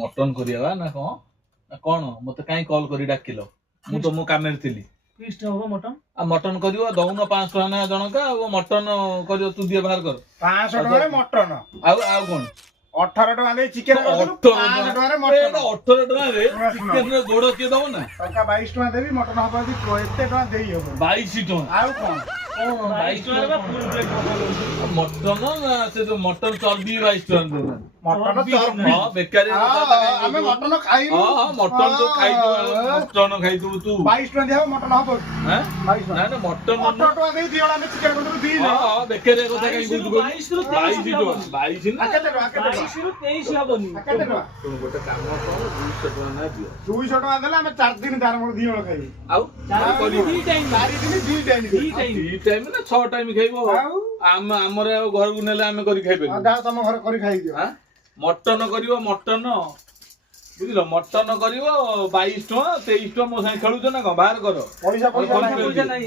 mutton करिया ना कौन मते काई कॉल करी डाकिलो मु तो मु कामेर थिली फिस्ट होबो मटन आ मटन करियो दउन 500 टका ना जनका वो मटन करियो तू दिए बाहर कर 500 टका मटन आ कौन 18 टका दे चिकेन 18 500 टका मटन 18 टका रे चिकेन रे गोड़ के दव ना टका 22 टका देबी मटन हबा दी एते टका देई हबो 22 टका आउ कोन 22 टका रे फुल प्लेट मटन से जो मटन चर्बी 22 टका दे मटन चर्बी हां बेकारी हमें मटन खाई हां मटन तो खाई मटन खाई तू 22 टका दिया मटन हबो हैं 22 ना ना मटन 18 टका देई दियोला में चिकेन को दी हां हां बेकारी কথা काई कहू 22 ରୁ 22 ना केते टका 22 ରୁ 23 हबनी केते टका तुम गोटे काम कर 200 टका ना दियो 200 टका देला हमें 4 दिन तार मोर दियोला खाई आउ दी टाइम 4 दिन 2 टाइम दी टाइम ना 6 टाइम खाइबो हम हमरे घर को नेले हम करी खाइबे जा तम घर करी खाई दियो हां मटन करिवो मटन बुझिलो मटन करिवो 22 टका 23 टका मो साइ खेलुछ ना बाहर कर पैसा पैसा नहीं